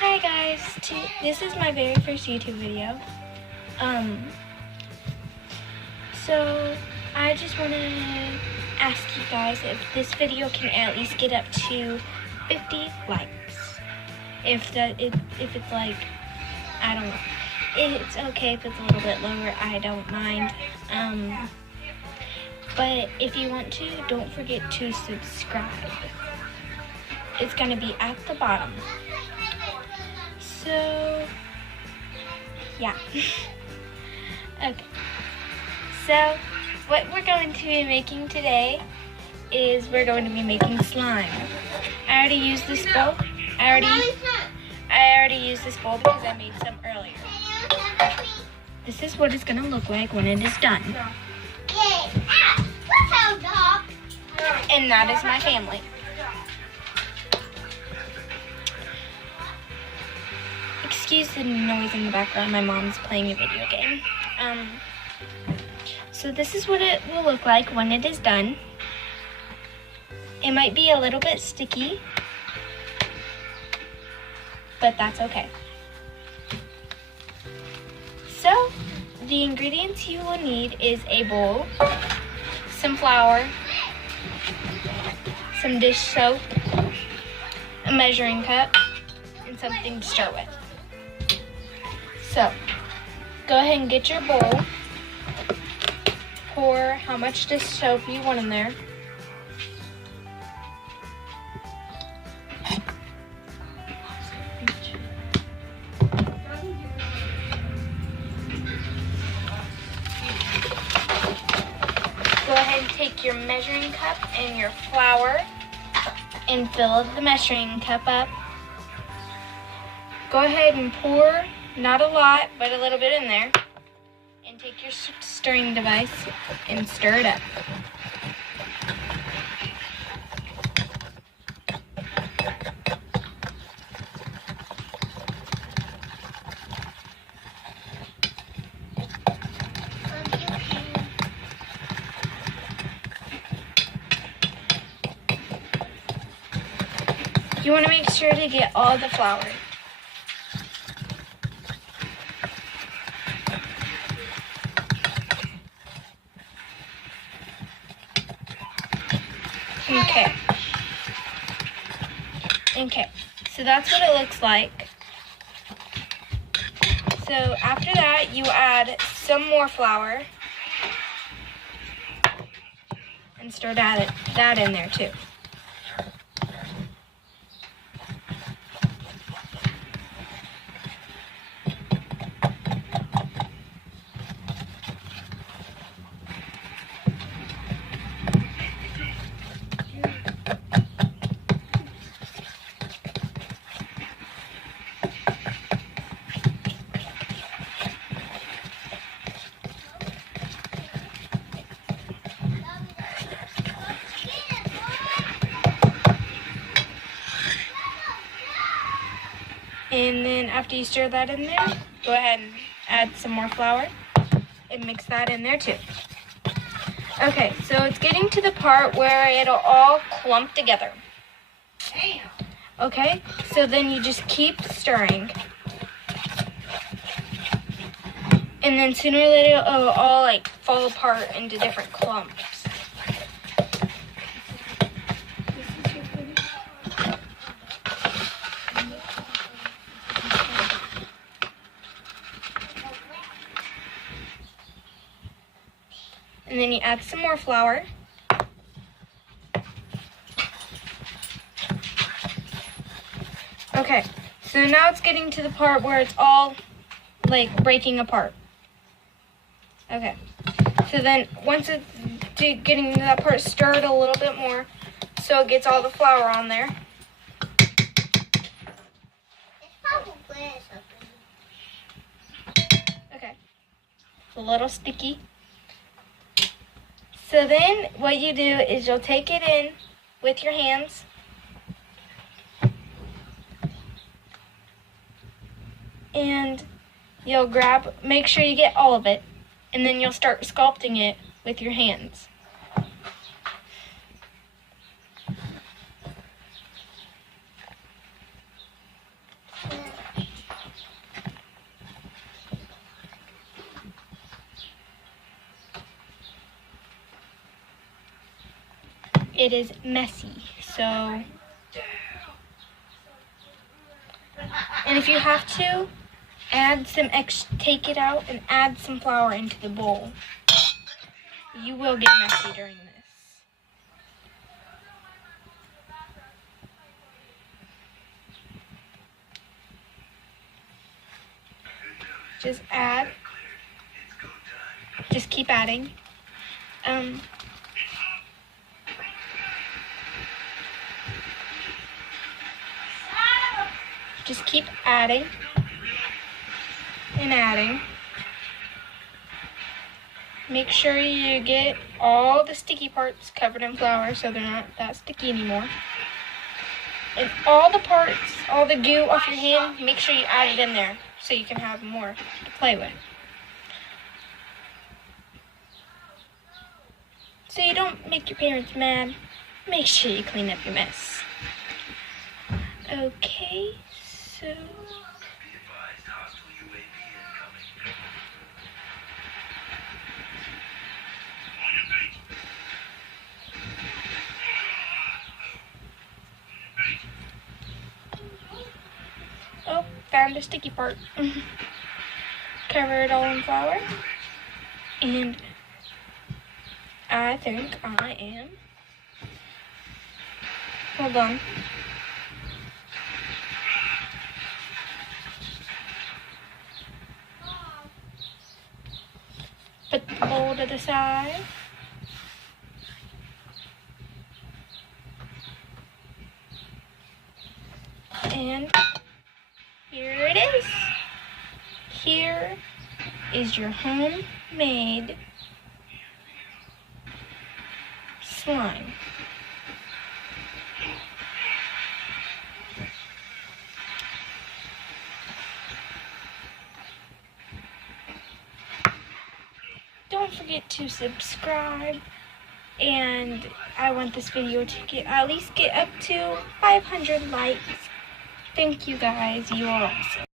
Hi guys, this is my very first YouTube video. So I just want to ask you guys if this video can at least get up to 50 likes. If it's like, I don't know. It's okay if it's a little bit lower, I don't mind. But if you want to, don't forget to subscribe. It's gonna be at the bottom. So, yeah. Okay. So, what we're going to be making today is we're going to be making slime. I already used this bowl. I already used this bowl because I made some earlier. This is what it's gonna look like when it is done. And that is my family. Excuse the noise in the background. My mom's playing a video game. So this is what it will look like when it is done. It might be a little bit sticky, but that's okay. So the ingredients you will need is a bowl, some flour, some dish soap, a measuring cup, and something to stir with. So, go ahead and get your bowl. Pour how much dish soap you want in there. Go ahead and take your measuring cup and your flour and fill the measuring cup up. Go ahead and pour, not a lot, but a little bit in there. And take your stirring device and stir it up. You want to make sure to get all the flour. Okay, so that's what it looks like. So after that, you add some more flour and stir that in there too. And then after you stir that in there, go ahead and add some more flour and mix that in there too. Okay, so it's getting to the part where it'll all clump together. Okay, so then you just keep stirring. And then sooner or later it'll all like fall apart into different clumps. And then you add some more flour. Okay, so now it's getting to the part where it's all like breaking apart. Okay, so then once it's getting to that part, stir it a little bit more so it gets all the flour on there. Okay, it's a little sticky. So then what you do is you'll take it in with your hands. And you'll make sure you get all of it. And then you'll start sculpting it with your hands. it is messy. So, and if you have to, take it out and add some flour into the bowl. You will get messy during this. Just keep adding. Just keep adding and adding. Make sure you get all the sticky parts covered in flour so they're not that sticky anymore. And all the parts, all the goo off your hand, make sure you add it in there so you can have more to play with. So you don't make your parents mad, make sure you clean up your mess. Okay, so... Oh, found a sticky part. Cover it all in flour. And I think I am... Hold on. Put the bowl to the side. And here it is. Here is your homemade slime. Don't forget to subscribe, and I want this video to at least get up to 500 likes. Thank you guys, you are awesome.